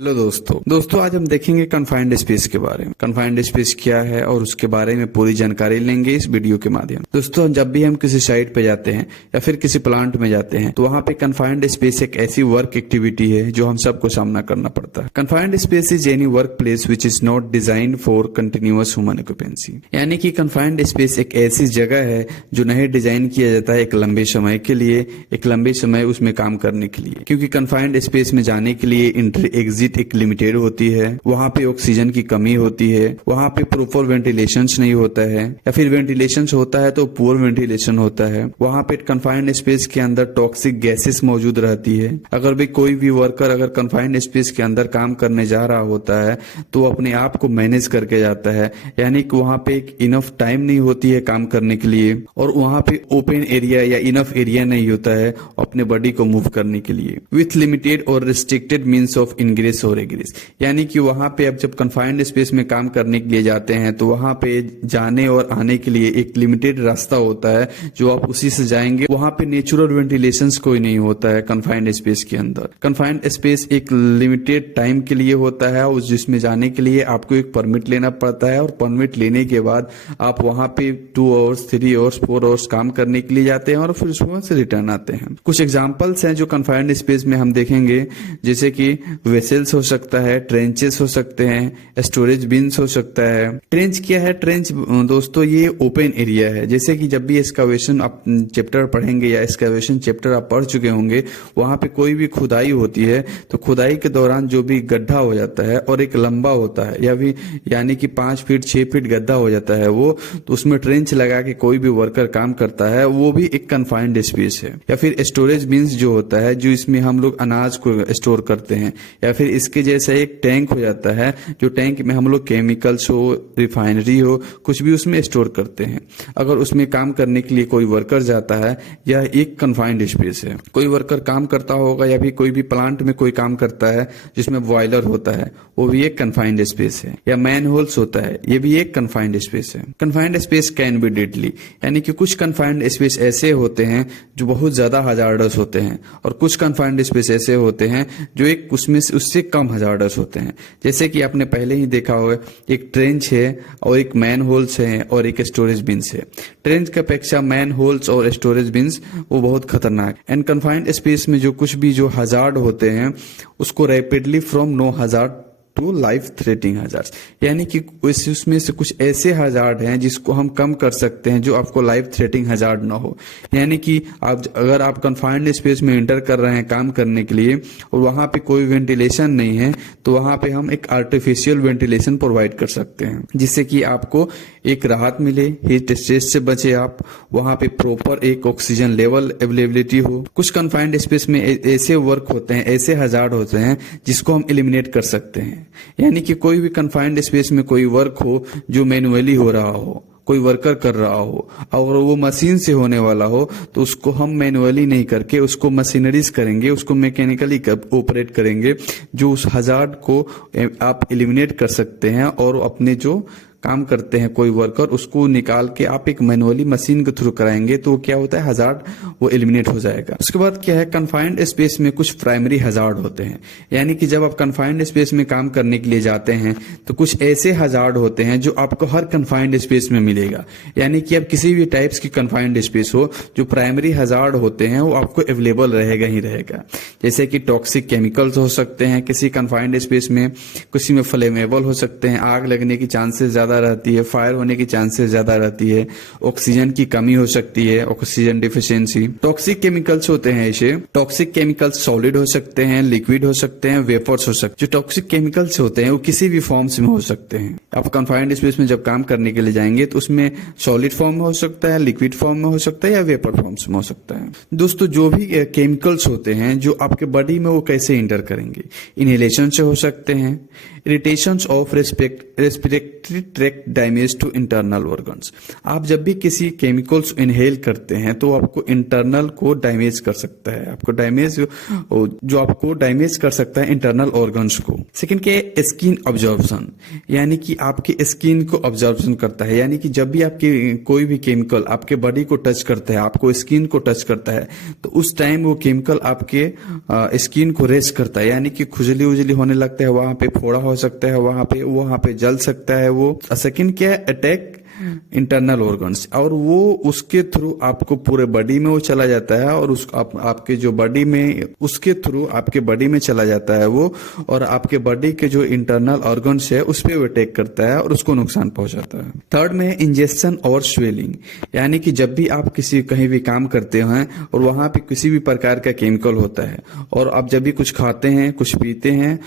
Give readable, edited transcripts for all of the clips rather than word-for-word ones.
Hello दोस्तों आज हम देखेंगे कन्फाइंड स्पेस के बारे में। कन्फाइंड स्पेस क्या है और उसके बारे में पूरी जानकारी लेंगे इस वीडियो के माध्यम। दोस्तों जब भी हम किसी साइट पे जाते हैं या फिर किसी प्लांट में जाते हैं तो वहाँ पे कन्फाइंड स्पेस एक ऐसी वर्क एक्टिविटी है जो हम सबको सामना करना पड़ता है। Confined space is any work place which is not design for continuous human occupancy, यानी कि कन्फाइंड स्पेस एक ऐसी जगह है जो नहीं डिजाइन किया जाता है एक लंबे समय के लिए, एक लंबे समय उसमें काम करने के लिए। क्योंकि कन्फाइंड स्पेस में जाने के लिए एंट्री एग्जिट एक लिमिटेड होती है, वहाँ पे ऑक्सीजन की कमी होती है, वहाँ पे प्रॉपर वेंटिलेशन नहीं होता है या फिर वेंटिलेशन होता है तो पुअर वेंटिलेशन होता है। वहाँ पे कन्फाइंड स्पेस के अंदर टॉक्सिक गैसेस मौजूद रहती है। अगर भी कोई भी वर्कर अगर कन्फाइंड स्पेस के अंदर काम करने जा रहा होता है तो अपने आप को मैनेज करके जाता है, यानी कि वहाँ पे एक इनफ टाइम नहीं होती है काम करने के लिए और वहाँ पे ओपन एरिया या इनफ एरिया नहीं होता है अपने बॉडी को मूव करने के लिए। विथ लिमिटेड और रिस्ट्रिक्टेड मीन्स ऑफ इनग्रेस और एग्रेस, यानी कि वहां पे अब जब कन्फाइंड स्पेस में काम करने के लिए जाते हैं तो वहां पे जाने और आने के लिए एक लिमिटेड रास्ता होता है जो आप उसी से जाएंगे। वहां पे नेचुरल वेंटिलेशंस कोई नहीं होता है कन्फाइंड स्पेस के अंदर। कन्फाइंड स्पेस एक लिमिटेड टाइम के लिए होता है और जिसमें जाने के लिए आपको एक परमिट लेना पड़ता है और परमिट लेने के बाद आप वहां पे 2 आवर्स 3 आवर्स 4 आवर्स काम करने के लिए जाते हैं और फिर उसमें से रिटर्न आते हैं। कुछ एग्जाम्पल्स हैं जो कन्फाइंड स्पेस में हम देखेंगे, जैसे कि वेसल्स हो सकता है, ट्रेंचेस हो सकते हैं, स्टोरेज बिन्स हो सकता है। ट्रेंच क्या है? ट्रेंच दोस्तों ये ओपन एरिया है। जैसे कि जब भी एक्सकावेशन आप चैप्टर पढ़ेंगे या एक्सकावेशन चैप्टर आप पढ़ चुके होंगे, वहां पे कोई भी खुदाई होती है तो खुदाई के दौरान जो भी गड्ढा हो जाता है और एक लंबा होता है या भी यानी कि 5 फीट 6 फीट गड्ढा हो जाता है वो, तो उसमें ट्रेंच लगा के कोई भी वर्कर काम करता है, वो भी एक कन्फाइंड स्पेस है। या फिर स्टोरेज बिन्स जो होता है जो इसमें हम लोग अनाज को स्टोर करते हैं, या फिर इसके जैसा एक टैंक हो जाता है जो टैंक में हम लोग केमिकल्स हो, रिफाइनरी हो, कुछ भी उसमें स्टोर करते हैं। अगर उसमें काम करने के लिए कोई वर्कर जाता है, यह एक कन्फाइंड स्पेस है। कोई वर्कर काम करता होगा या भी कोई भी प्लांट में कोई काम करता है जिसमें बॉयलर होता है, वो भी एक कन्फाइंड स्पेस है। या मैन होल्स होता है, ये भी एक कन्फाइंड स्पेस है। Confined space can be deadly, यानी कि कुछ कन्फाइंड स्पेस ऐसे होते हैं जो बहुत ज्यादा हजार्डस होते हैं और कुछ कन्फाइंड स्पेस ऐसे होते हैं जो एक उसमें उससे कम हजार्डस होते हैं। जैसे कि आपने पहले ही देखा होगा, एक ट्रेंच है और एक मैन होल्स है और एक स्टोरेज बिन्स है। ट्रेंच की अपेक्षा मैन होल्स और स्टोरेज बिन्स वो बहुत खतरनाक। एंड कन्फाइंड स्पेस में जो कुछ भी जो हजार्ड होते हैं उसको rapidly from no hazard to life threatening hazard, यानी कि उसमें से कुछ ऐसे हजार्ड हैं जिसको हम कम कर सकते हैं जो आपको लाइफ थ्रेटनिंग हजार्ड ना हो। यानी कि आप अगर आप कन्फाइंड स्पेस में एंटर कर रहे हैं काम करने के लिए और वहां पे कोई वेंटिलेशन नहीं है तो वहां पे हम एक आर्टिफिशियल वेंटिलेशन प्रोवाइड कर सकते हैं जिससे कि आपको एक राहत मिले, हीट स्ट्रेस से बचे आप, वहां पे प्रॉपर एक ऑक्सीजन लेवल अवेलेबिलिटी हो। कुछ कन्फाइंड स्पेस में ऐसे वर्क होते हैं, ऐसे हजार्ड होते हैं जिसको हम एलिमिनेट कर सकते हैं। यानी कि कोई भी कन्फाइंड स्पेस में कोई वर्क हो जो मैनुअली हो रहा हो, कोई वर्कर कर रहा हो और वो मशीन से होने वाला हो, तो उसको हम मैनुअली नहीं करके उसको मशीनरीज करेंगे, उसको मैकेनिकली ऑपरेट करेंगे, जो उस हजार्ड को आप एलिमिनेट कर सकते हैं और अपने जो काम करते हैं कोई वर्कर उसको निकाल के आप एक मैनुअली मशीन के थ्रू कराएंगे तो क्या होता है, हजार्ड वो एलिमिनेट हो जाएगा। उसके बाद क्या है, कन्फाइंड स्पेस में कुछ प्राइमरी हजार्ड होते हैं। यानी कि जब आप कन्फाइंड स्पेस में काम करने के लिए जाते हैं तो कुछ ऐसे हजार्ड होते हैं जो आपको हर कन्फाइंड स्पेस में मिलेगा। यानी कि अब किसी भी टाइप्स की कन्फाइंड स्पेस हो, जो प्राइमरी हजार्ड होते हैं वो आपको अवेलेबल रहेगा ही रहेगा। जैसे कि टॉक्सिक केमिकल्स हो सकते हैं किसी कन्फाइंड स्पेस में, किसी में फ्लेमेबल हो सकते हैं, आग लगने की चांसेस ज्यादा रहती है, फायर होने की चांसेस ज्यादा रहती है, ऑक्सीजन की कमी हो सकती है, ऑक्सीजन डिफिशियंसी। टॉक्सिक केमिकल्स होते हैं, ऐसे टॉक्सिक केमिकल्स सॉलिड हो सकते हैं, लिक्विड हो सकते हैं, वेपर्स हो सकते हैं। जो टॉक्सिक केमिकल्स होते हैं वो किसी भी फॉर्म्स में हो सकते हैं। आप कन्फाइंड स्पेस में जब काम करने के लिए जाएंगे तो उसमें सॉलिड फॉर्म में हो सकता है, लिक्विड फॉर्म में हो सकता है या वेपर फॉर्म्स में हो सकता है। दोस्तों जो भी केमिकल्स होते हैं जो आपके बॉडी में वो कैसे इंटर करेंगे, इनहेलेशन से हो सकते हैं, irritation of respiratory direct damage to internal organs. आप जब भी किसी केमिकल्स इनहेल करते हैं तो आपको इंटरनल को डैमेज कर सकता है, आपको डैमेज जो आपको डैमेज कर सकता है इंटरनल ऑर्गन्स को। सेकंड क्या है, स्किन ऑब्जॉर्प्शन, यानी कि आपकी स्किन को ऑब्जॉर्प्शन करता है, यानी कि जब भी आपके कोई भी केमिकल आपके बॉडी को टच करता है, आपको स्किन को टच करता है, तो उस टाइम वो केमिकल आपके स्किन को रेस करता है, यानी कि खुजली उजली होने लगता है, वहां पे फोड़ा हो सकता है, वहां पे जल सकता है वो। सेकंड क्या है, अटैक इंटरनल ऑर्गन्स, और वो उसके थ्रू आपको पूरे बॉडी में वो चला जाता है, और आपके जो बॉडी में उसके थ्रू आपके बॉडी में चला जाता है वो, और आपके बॉडी के जो इंटरनल ऑर्गन्स है उस पे वो अटैक करता है और उसको नुकसान पहुंचाता है। थर्ड में इंजेक्शन और स्वेलिंग, यानी कि जब भी आप कहीं भी काम करते हैं और वहां पे किसी भी प्रकार का केमिकल होता है, और आप जब भी कुछ खाते हैं कुछ पीते हैं,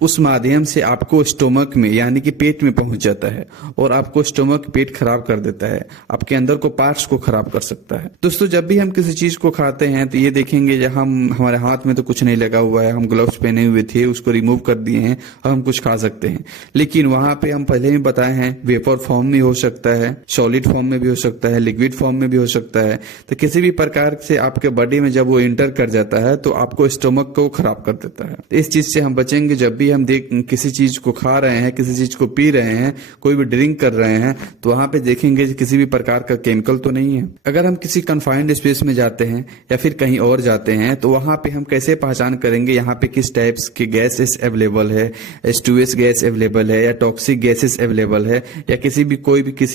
उस माध्यम से आपको स्टोमक में यानी कि पेट में पहुंच जाता है, और आपको स्टोमक पेट खराब कर देता है, आपके अंदर को पार्ट्स को खराब कर सकता है। दोस्तों जब भी हम किसी चीज को खाते हैं तो ये देखेंगे हमारे हाथ में तो कुछ नहीं लगा हुआ है, हम ग्लव्स पहने हुए थे, उसको रिमूव कर दिए हैं और हम कुछ खा सकते हैं, लेकिन वहां पे हम पहले ही बताए हैं वेपर फॉर्म में हो सकता है, सॉलिड फॉर्म में भी हो सकता है, लिक्विड फॉर्म में भी हो सकता है। तो किसी भी प्रकार से आपके बॉडी में जब वो इंटर कर जाता है तो आपको स्टोमक को खराब कर देता है। तो इस चीज से हम बचेंगे, जब भी हम किसी चीज को खा रहे हैं, किसी चीज को पी रहे हैं, कोई भी ड्रिंक कर रहे हैं, तो वहां पे देखेंगे किसी भी प्रकार का केमिकल तो नहीं है। अगर हम किसी कन्फाइंड स्पेस में जाते हैं या फिर कहीं और जाते हैं तो वहां पे हम कैसे पहचान करेंगे यहाँ पे किस टाइप्स के गैसेस अवेलेबल है, H2S गैस अवेलेबल है या टॉक्सिक गैसेस अवेलेबल है, या किसी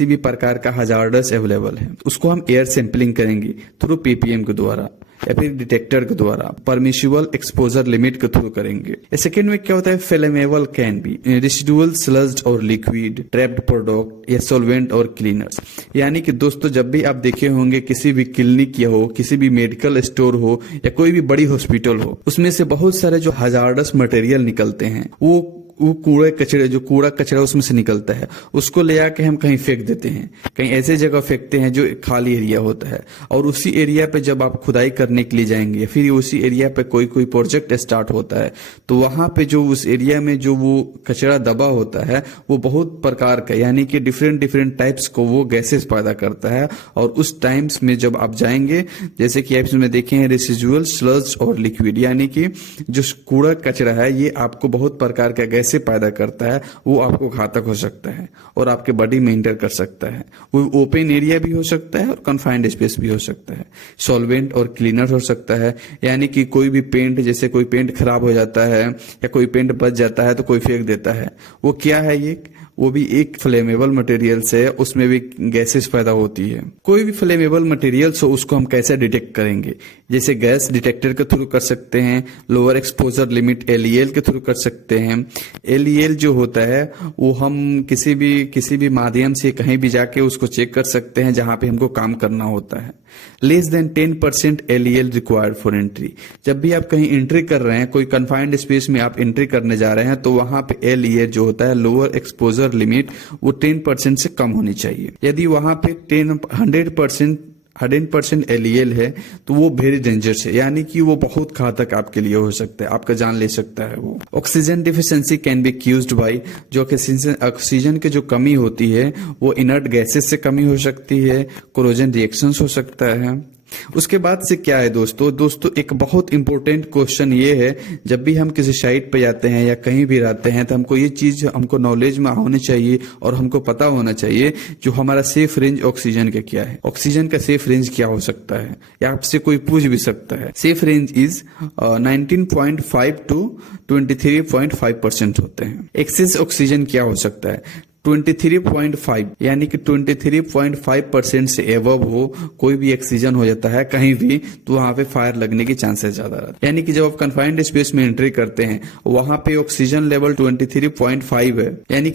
भी प्रकार का हजार्डस अवेलेबल है। उसको हम एयर सैंपलिंग करेंगे थ्रू PPM के द्वारा या फिर डिटेक्टर के द्वारा, परमिशिबल एक्सपोजर लिमिट के थ्रू करेंगे। सेकेंड में क्या होता है, फ्लेमेबल कैन बी रेसिडुअल स्लज्ड और लिक्विड, ट्रैप्ड प्रोडक्ट या सॉल्वेंट और क्लीनर्स। यानी कि दोस्तों जब भी आप देखे होंगे किसी भी क्लिनिक या हो, किसी भी मेडिकल स्टोर हो या कोई भी बड़ी हॉस्पिटल हो, उसमें से बहुत सारे जो हजार्डस मटेरियल निकलते हैं, वो कूड़ा कचरा उसमें से निकलता है, उसको ले आके हम कहीं फेंक देते हैं, कहीं ऐसे जगह फेंकते हैं जो खाली एरिया होता है, और उसी एरिया पे जब आप खुदाई करने के लिए जाएंगे, फिर उसी एरिया पे कोई प्रोजेक्ट स्टार्ट होता है, तो वहां पे जो उस एरिया में जो वो कचरा दबा होता है वो बहुत प्रकार का, यानी कि डिफरेंट टाइप्स को वो गैसेस पैदा करता है। और उस टाइम्स में जब आप जाएंगे, जैसे कि आप इसमें देखें हैं रेसिडुअल स्लज और लिक्विड, यानी कि जो कूड़ा कचरा है ये आपको बहुत प्रकार का गैस से पैदा करता है, वो आपको घातक हो सकता है और आपके बॉडी में इंटर कर सकता है। वो ओपन एरिया भी हो सकता है और कन्फाइंड स्पेस भी हो सकता है। सॉल्वेंट और क्लीनर हो सकता है, यानी कि कोई भी पेंट, जैसे कोई पेंट खराब हो जाता है या कोई पेंट बच जाता है तो कोई फेंक देता है, वो क्या है, ये वो भी एक फ्लेमेबल मटेरियल से, उसमें भी गैसेस पैदा होती है। कोई भी फ्लेमेबल मटेरियल्स हो उसको हम कैसे डिटेक्ट करेंगे, जैसे गैस डिटेक्टर के थ्रू कर सकते हैं, लोअर एक्सपोजर लिमिट LEL के थ्रू कर सकते हैं। LEL जो होता है वो हम किसी भी माध्यम से कहीं भी जाके उसको चेक कर सकते हैं जहां पे हमको काम करना होता है। Less than 10% LEL required for entry, जब भी आप कहीं एंट्री कर रहे हैं, कोई कन्फाइंड स्पेस में आप एंट्री करने जा रहे हैं, तो वहां पे LEL जो होता है लोअर एक्सपोजर लिमिट, वो 10% से कम होनी चाहिए। यदि वहां पे 100% LEL है तो वो वेरी डेंजरस है, यानी कि वो बहुत घातक आपके लिए हो सकता है, आपका जान ले सकता है वो। Oxygen deficiency can be caused by, जो ऑक्सीजन की जो कमी होती है वो इनर्ट गैसेस से कमी हो सकती है, कोरोजन रिएक्शंस हो सकता है। उसके बाद से क्या है दोस्तों एक बहुत इंपॉर्टेंट क्वेश्चन ये है, जब भी हम किसी साइट पे जाते हैं या कहीं भी रहते हैं तो हमको ये चीज हमको नॉलेज में होनी चाहिए और हमको पता होना चाहिए जो हमारा सेफ रेंज ऑक्सीजन का क्या है, ऑक्सीजन का सेफ रेंज क्या हो सकता है, या आपसे कोई पूछ भी सकता है। सेफ रेंज इज 19.5 to 23.5% होते हैं। एक्सेस ऑक्सीजन क्या हो सकता है, 23.5, यानी कि 23.5% से एबव हो, कोई भी ऑक्सीजन हो जाता है कहीं भी, तो वहां पे फायर लगने की चांसेस ज्यादा रहते हैं। यानी कि जब आप कन्फाइंड स्पेस में एंट्री करते हैं वहां पे ऑक्सीजन लेवल 23.5 है, यानी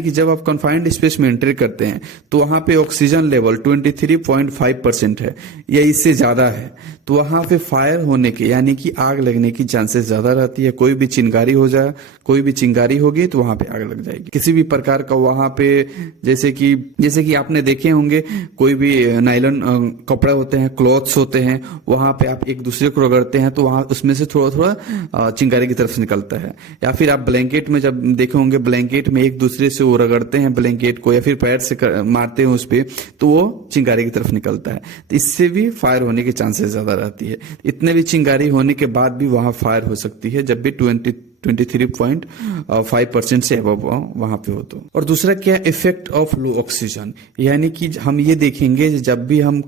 कि जब आप कन्फाइंड स्पेस में एंट्री करते हैं तो वहां पे ऑक्सीजन लेवल 23.5% है या इससे ज्यादा है, तो वहां पे फायर होने के, यानी कि आग लगने की चांसेस ज्यादा रहती है। कोई भी चिंगारी हो जाए, कोई भी चिंगारी होगी तो वहां पे आग लग जाएगी। किसी भी प्रकार का वहां पे जैसे कि आपने देखे होंगे कोई भी नायलॉन कपड़े होते हैं, क्लॉथ्स होते हैं, वहां पे आप एक दूसरे को रगड़ते हैं तो वहां उसमें से थोड़ा थोड़ा चिंगारी की तरफ से निकलता है। या फिर आप ब्लैंकेट में जब देखे होंगे, ब्लैंकेट में एक दूसरे से वो रगड़ते हैं ब्लैंकेट को या फिर पैर से मारते हैं उस पे, तो वो चिंगारी की तरफ निकलता है। तो इससे भी फायर होने के चांसेस ज्यादा रहती है। इतने भी चिंगारी होने के बाद भी वहां फायर हो सकती है जब भी 23.5% से अबव वहां पे हो तो। और दूसरा क्या, इफेक्ट ऑफ लो ऑक्सीजन, यानी कि हम ये देखेंगे जब भी हम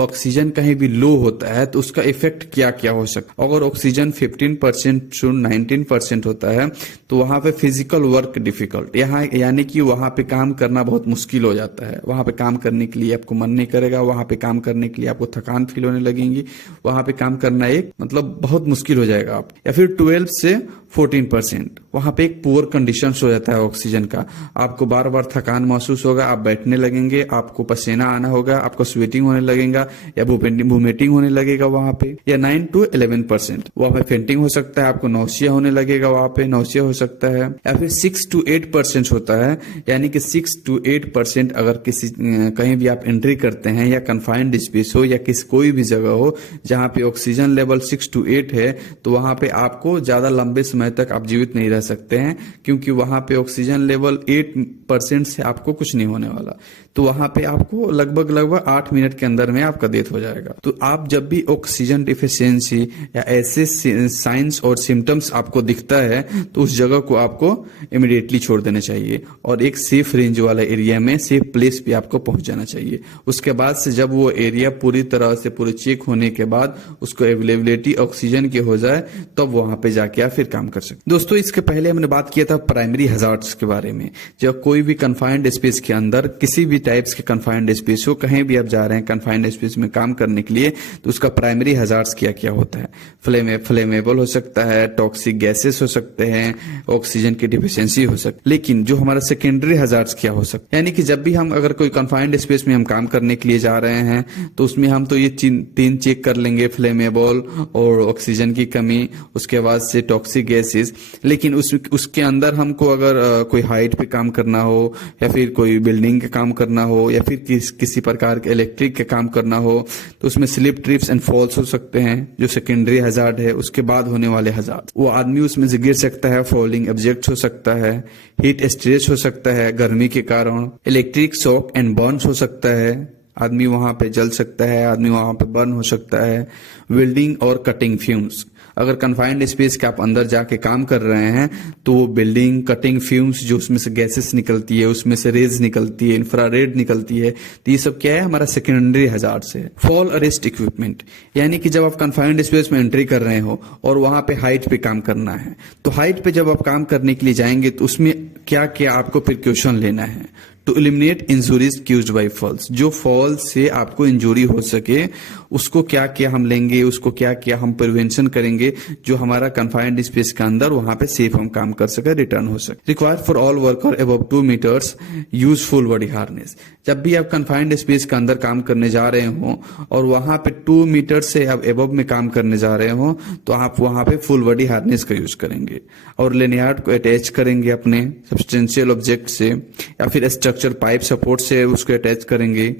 ऑक्सीजन कहीं भी लो होता है तो उसका इफेक्ट क्या क्या हो सकता है। अगर ऑक्सीजन 15% टू 19% होता है तो वहां पे फिजिकल वर्क डिफिकल्ट, यहाँ यानी कि वहां पे काम करना बहुत मुश्किल हो जाता है। वहां पे काम करने के लिए आपको मन नहीं करेगा, वहां पे काम करने के लिए आपको थकान फील होने लगेंगी, वहां पे काम करना एक मतलब बहुत मुश्किल हो जाएगा आप। या फिर 12 से 14% वहां पे एक पुअर कंडीशन हो जाता है ऑक्सीजन का। आपको बार बार थकान महसूस होगा, आप बैठने लगेंगे, आपको पसीना आना होगा, आपको स्वेटिंग होने लगेगा या वोमिटिंग होने लगेगा वहां पे। या 9 to 11% वहां पे फेंटिंग हो सकता है, आपको नौसिया होने लगेगा, वहां पे नौसिया हो सकता है। या फिर 6 to 8% होता है, यानी कि 6 to 8% अगर किसी कहीं भी आप एंट्री करते हैं या कन्फाइंड स्पेस हो या कोई भी जगह हो जहां पे ऑक्सीजन लेवल 6 to 8 है, तो वहां पे आपको ज्यादा लंबे समय तक आप जीवित नहीं रह सकते हैं, क्योंकि वहां पे ऑक्सीजन लेवल 8% से आपको कुछ नहीं होने वाला। तो वहां पे आपको लगभग 8 मिनट के अंदर में आपका डेथ हो जाएगा। तो आप जब भी ऑक्सीजन डिफिशियंसी या ऐसे साइंस और सिम्टम्स आपको दिखता है तो उस जगह को आपको इमीडिएटली छोड़ देना चाहिए और एक सेफ रेंज वाला एरिया में, सेफ प्लेस पे आपको पहुंच जाना चाहिए। उसके बाद से जब वो एरिया पूरी तरह से पूरे चेक होने के बाद उसको अवेलेबिलिटी ऑक्सीजन की हो जाए तब वहां पे जाके आप फिर काम कर सकते। दोस्तों, इसके पहले हमने बात किया था प्राइमरी हजार्ड्स के बारे में। जब कोई भी कन्फाइंड स्पेस के अंदर किसी भी टाइप्स के कन्फाइंड स्पेस हो, कहीं भी आप जा रहे हैं कन्फाइंड स्पेस में काम करने के लिए, तो उसका प्राइमरी हजार्ड्स क्या क्या होता है। फ्लेमेबल हो सकता है, टॉक्सिक गैसेस हो सकते हैं, ऑक्सीजन की डिफिशियंसी हो सकती है। लेकिन जो हमारा सेकेंडरी हजार्ड्स क्या हो सकता है, यानी कि जब भी हम अगर कोई कन्फाइंड स्पेस में हम काम करने के लिए जा रहे हैं तो उसमें हम तो ये 3 चेक कर लेंगे, फ्लेमेबल और ऑक्सीजन की कमी, उसके बाद से टॉक्सिक गैसेस। लेकिन उसके अंदर हमको अगर कोई हाइट पे काम करना हो या फिर कोई बिल्डिंग का काम करना हो या फिर किसी प्रकार के इलेक्ट्रिक का काम करना हो तो उसमें स्लिप, ट्रिप्स एंड फॉल्स हो सकते हैं जो सेकेंडरी हजार्ड है। उसके बाद होने वाले हजार्ड, वो आदमी उसमें से गिर सकता है, फॉलिंग ऑब्जेक्ट हो सकता है, हीट स्ट्रेस हो सकता है गर्मी के कारण, इलेक्ट्रिक शॉक एंड बर्न्स हो सकता है, आदमी वहां पे जल सकता है, आदमी वहां पे बर्न हो सकता है, वेल्डिंग और कटिंग फ्यूम्स। अगर कन्फाइंड स्पेस के आप अंदर जाके काम कर रहे हैं तो वो बिल्डिंग, कटिंग फ्यूम्स जो उसमें से गैसेस निकलती है, उसमें से रेज निकलती है, इंफ्रारेड निकलती है, तो ये सब क्या है, हमारा सेकेंडरी हजार्ड्स है। फॉल अरेस्ट इक्विपमेंट, यानी कि जब आप कन्फाइंड स्पेस में एंट्री कर रहे हो और वहां पे हाइट पे काम करना है, तो हाइट पे जब आप काम करने के लिए जाएंगे तो उसमें क्या क्या आपको प्रिकॉशन लेना है to eliminate injuries caused by falls. जो फॉल से आपको इंजुरी हो सके उसको क्या क्या हम लेंगे, उसको क्या क्या हम प्रिवेंशन करेंगे जो हमारा कन्फाइंड स्पेस के अंदर वहां पे सेफ हम काम कर सके, रिटर्न हो सके। Required for all worker above 2 metres use full body harness. जब भी आप कन्फाइंड स्पेस के अंदर काम करने जा रहे हो और वहां पे 2 मीटर से आप एबव में काम करने जा रहे हो तो आप वहां पे फुल बॉडी हार्नेस का यूज करेंगे और लेनियार्ड को अटैच करेंगे अपने सब्सटेंशियल ऑब्जेक्ट से या फिर स्ट्रक्चर पाइप सपोर्ट से उसको अटैच करेंगे।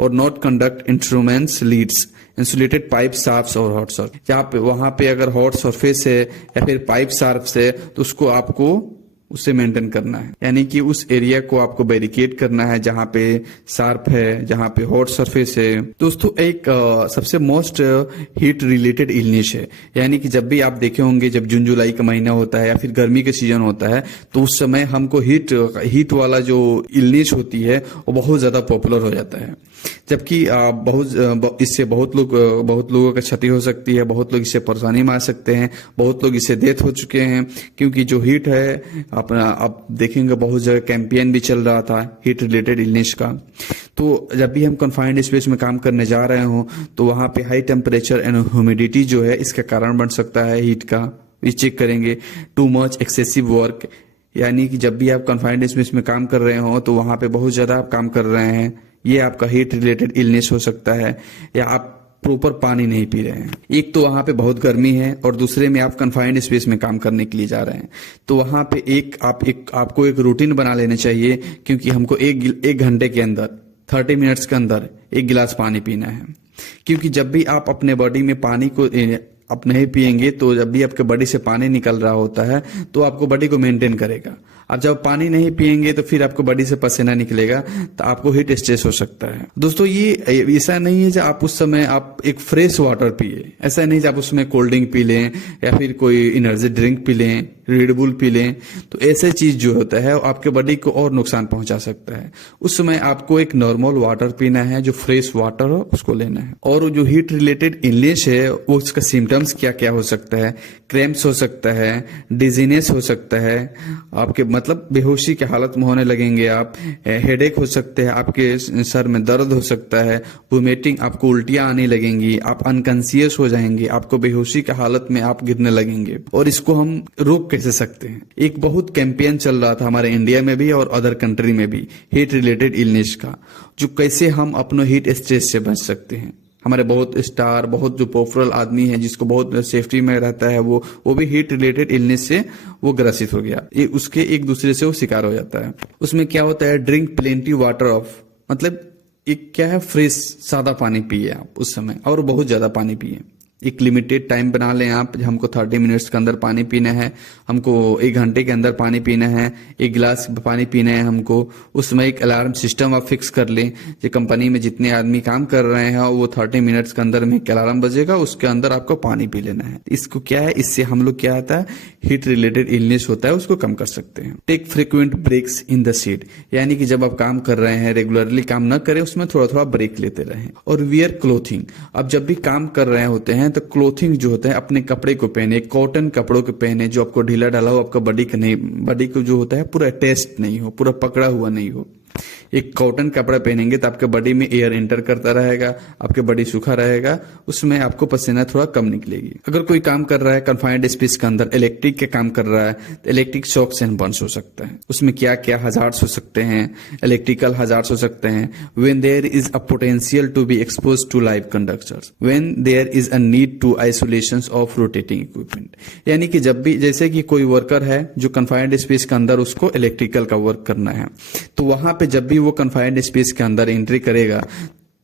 और not conduct instruments leads insulated pipe shafts और हॉट सर्फ। जहाँ पे वहां पे अगर हॉट सरफेस है या फिर पाइप शाफ्ट है तो उसको आपको उसे मेंटेन करना है, यानी कि उस एरिया को आपको बैरिकेड करना है जहां पे शार्प है, जहां पे हॉट सरफेस है। दोस्तों, एक सबसे मोस्ट हीट रिलेटेड इलनेस है, यानी कि जब भी आप देखे होंगे जब जून जुलाई का महीना होता है या फिर गर्मी का सीजन होता है तो उस समय हमको हीट वाला जो इलनेस होती है वो बहुत ज्यादा पॉपुलर हो जाता है। जबकि इससे बहुत लोगों का क्षति हो सकती है, बहुत लोग इससे परेशानी में आ सकते हैं, बहुत लोग इससे डेथ हो चुके हैं, क्योंकि जो हीट है अपना आप देखेंगे बहुत जगह कैंपेन भी चल रहा था हीट रिलेटेड इलनेस का। तो जब भी हम कन्फाइंड स्पेस में काम करने जा रहे हो तो वहां पे हाई टेम्परेचर एंड ह्यूमिडिटी जो है इसका कारण बन सकता है हीट का, ये चेक करेंगे। टू मच एक्सेसिव वर्क, यानी कि जब भी आप कन्फाइंड स्पेस में काम कर रहे हो तो वहां पे बहुत ज्यादा आप काम कर रहे हैं, ये आपका हीट रिलेटेड इलनेस हो सकता है। या आप प्रॉपर पानी नहीं पी रहे हैं। एक तो वहां पे बहुत गर्मी है और दूसरे में आप कन्फाइंड स्पेस में काम करने के लिए जा रहे हैं, तो वहां पे आपको एक रूटीन बना लेना चाहिए, क्योंकि हमको एक घंटे के अंदर 30 मिनट्स के अंदर 1 गिलास पानी पीना है। क्योंकि जब भी आप अपने बॉडी में पानी को आप नहीं पिएंगे, तो जब भी आपके बॉडी से पानी निकल रहा होता है तो आपको बॉडी को मेंटेन करेगा। अब जब पानी नहीं पिएंगे तो फिर आपको बॉडी से पसीना निकलेगा, तो आपको हीट स्ट्रेस हो सकता है। दोस्तों, ये ऐसा नहीं है कि आप उस समय आप एक फ्रेश वाटर पिए, ऐसा नहीं कि आप उसमें कोल्ड ड्रिंक पी लें या फिर कोई एनर्जी ड्रिंक पी लें, रेड बुल पी लें। तो ऐसे चीज जो होता है वो आपके बॉडी को और नुकसान पहुंचा सकता है। उस समय आपको एक नॉर्मल वाटर पीना है, जो फ्रेश वाटर हो उसको लेना है। और जो हीट रिलेटेड इलनेस है वो उसका सिम्टम्स क्या क्या हो सकता है, क्रैम्प्स हो सकता है, डिजीनेस हो सकता है, आपके मतलब बेहोशी की हालत में होने लगेंगे आप, हेडेक हो सकते हैं, आपके सर में दर्द हो सकता है, वोमिटिंग, आपको उल्टियां आने लगेंगी, आप अनकॉन्शियस हो जाएंगे, आपको बेहोशी की हालत में आप गिरने लगेंगे। और इसको हम रोक कैसे सकते हैं? एक बहुत कैंपेन चल रहा था हमारे इंडिया में भी और अदर कंट्री में भी हीट रिलेटेड इलनेस का, जो कैसे हम अपने हीट स्ट्रेस से बच सकते हैं। हमारे बहुत जो पॉपुलर आदमी है जिसको बहुत सेफ्टी में रहता है, वो भी हीट रिलेटेड इलनेस से वो ग्रसित हो गया। उसके एक दूसरे से वो शिकार हो जाता है। उसमें क्या होता है, ड्रिंक प्लेंटी वाटर ऑफ, मतलब एक क्या है, फ्रेश सादा पानी पिए आप उस समय, और बहुत ज्यादा पानी पिए। एक लिमिटेड टाइम बना लें आप, हमको 30 मिनट्स के अंदर पानी पीना है, हमको 1 घंटे के अंदर पानी पीना है, 1 गिलास पानी पीना है हमको। उसमें एक अलार्म सिस्टम आप फिक्स कर लें, जो कंपनी में जितने आदमी काम कर रहे हैं वो 30 मिनट्स के अंदर में एक अलार्म बजेगा, उसके अंदर आपको पानी पी लेना है। इसको क्या है, इससे हम लोग क्या आता है, हीट रिलेटेड इलनेस होता है उसको कम कर सकते हैं। Take frequent breaks in the sheet, यानी कि जब आप काम कर रहे हैं रेगुलरली काम न करें, उसमें थोड़ा थोड़ा ब्रेक लेते रहें। और वियर क्लोथिंग, अब जब भी काम कर रहे होते हैं तो क्लोथिंग जो होता है अपने कपड़े को पहने, कॉटन कपड़ों को पहने, जो आपको ढीला ढाला हो, आपका बॉडी को जो होता है पूरा अटैच्ड नहीं हो, पूरा पकड़ा हुआ नहीं हो। एक कॉटन कपड़ा पहनेंगे तो आपके बॉडी में एयर एंटर करता रहेगा, आपके बॉडी सूखा रहेगा, उसमें आपको पसीना थोड़ा कम निकलेगी। अगर कोई काम कर रहा है कन्फाइंड स्पेस के अंदर, इलेक्ट्रिक के काम कर रहा है, तो इलेक्ट्रिक शॉक्स एंड बर्न्स हो सकता है। उसमें क्या क्या हजार्ड्स हो सकते हैं, इलेक्ट्रिकल हजार्ड्स हो सकते हैं। When there is a potential to be expose to live conductors, when there is a need to isolation of rotating equipment, यानी कि जब भी, जैसे कि कोई वर्कर है जो कन्फाइंड स्पेस के अंदर उसको इलेक्ट्रिकल का वर्क करना है, तो वहां पे जब भी वो कन्फाइंड स्पेस के अंदर एंट्री करेगा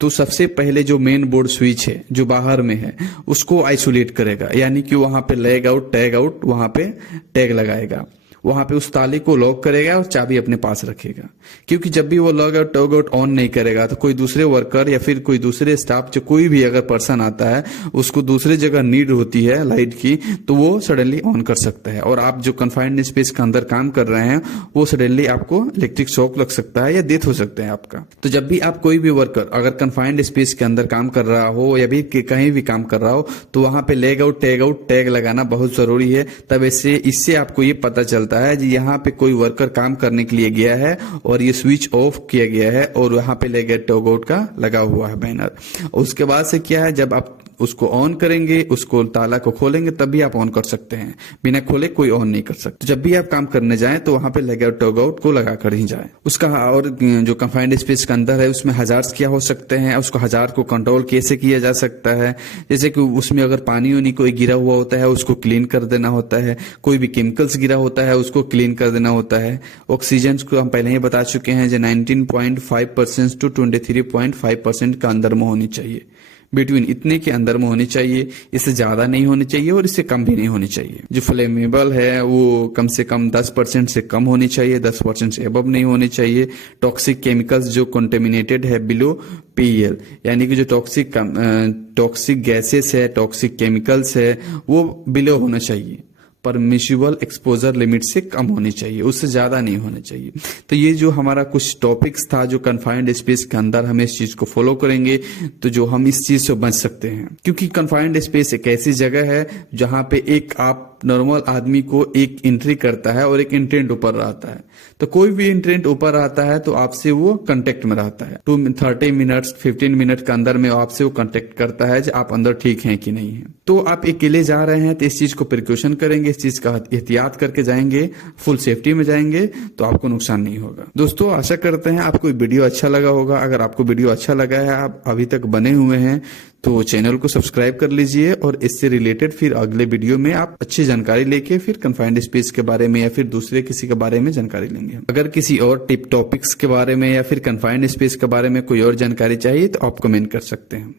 तो सबसे पहले जो मेन बोर्ड स्विच है जो बाहर में है उसको आइसोलेट करेगा, यानी कि वहां पे लैग आउट टैग आउट, वहां पे टैग लगाएगा, वहां पे उस ताले को लॉक करेगा और चाबी अपने पास रखेगा। क्योंकि जब भी वो लॉग आउट टॉग आउट ऑन नहीं करेगा तो कोई दूसरे वर्कर या फिर कोई दूसरे स्टाफ, जो कोई भी अगर पर्सन आता है उसको दूसरे जगह नीड होती है लाइट की, तो वो सडनली ऑन कर सकता है, और आप जो कन्फाइंड स्पेस के अंदर काम कर रहे हैं वो सडनली आपको इलेक्ट्रिक शॉक लग सकता है या डेथ हो सकता है आपका। तो जब भी आप कोई भी वर्कर अगर कन्फाइंड स्पेस के अंदर काम कर रहा हो या भी कहीं भी काम कर रहा हो, तो वहां पे लेग आउट टैग लगाना बहुत जरूरी है। तब इससे आपको ये पता चलता है जी यहाँ पे कोई वर्कर काम करने के लिए गया है और ये स्विच ऑफ किया गया है और वहां पे लेग टॉग आउट का लगा हुआ है बैनर। उसके बाद से क्या है, जब आप उसको ऑन करेंगे, उसको ताला को खोलेंगे तभी आप ऑन कर सकते हैं, बिना खोले कोई ऑन नहीं कर सकते। जब भी आप काम करने जाएं तो वहां पे लेग आउट टॉग आउट को लगा कर ही जाए। उसका और जो कन्फाइंड स्पेस के अंदर है उसमें हजार्ड्स क्या हो सकते हैं, उसको हजार्ड को कंट्रोल कैसे किया जा सकता है। जैसे कि उसमें अगर पानी उनी कोई गिरा हुआ होता है उसको क्लीन कर देना होता है, कोई भी केमिकल्स गिरा होता है उसको क्लीन कर देना होता है। ऑक्सीजन को हम पहले ही बता चुके हैं जो 19.5% to 23.5% का अंदर में होनी चाहिए, बिटवीन इतने के अंदर में होनी चाहिए, इससे ज्यादा नहीं होनी चाहिए और इससे कम भी नहीं होनी चाहिए। जो फ्लेमेबल है वो कम से कम 10% से कम होनी चाहिए, 10% से अबव नहीं होनी चाहिए। टॉक्सिक केमिकल्स जो कंटेमिनेटेड है बिलो पीएल, यानी कि जो टॉक्सिक गैसेस है, टॉक्सिक केमिकल्स है वो बिलो होना चाहिए, परमिशिबल एक्सपोजर लिमिट से कम होनी चाहिए, उससे ज्यादा नहीं होना चाहिए। तो ये जो हमारा कुछ टॉपिक्स था जो कन्फाइंड स्पेस के अंदर हम इस चीज को फॉलो करेंगे तो जो हम इस चीज से बच सकते हैं। क्योंकि कन्फाइंड स्पेस एक ऐसी जगह है जहां पे एक आप नॉर्मल आदमी को एक एंट्री करता है और एक इंटेंट ऊपर रहता है, तो कोई भी इंटेंट ऊपर रहता है तो आपसे वो कांटेक्ट में रहता है। 30 मिनट्स 15 मिनट के अंदर में आपसे वो कांटेक्ट करता है कि आप अंदर ठीक हैं कि नहीं है। तो आप अकेले जा रहे हैं तो इस चीज को प्रिकॉशन करेंगे, इस चीज का एहतियात करके जाएंगे, फुल सेफ्टी में जाएंगे तो आपको नुकसान नहीं होगा। दोस्तों आशा करते हैं आपको वीडियो अच्छा लगा होगा। अगर आपको वीडियो अच्छा लगा है, आप अभी तक बने हुए हैं तो चैनल को सब्सक्राइब कर लीजिए और इससे रिलेटेड फिर अगले वीडियो में आप अच्छी जानकारी लेके फिर कन्फाइंड स्पेस के बारे में या फिर दूसरे किसी के बारे में जानकारी लेंगे। अगर किसी और टिप टॉपिक्स के बारे में या फिर कन्फाइंड स्पेस के बारे में कोई और जानकारी चाहिए तो आप कमेंट कर सकते हैं।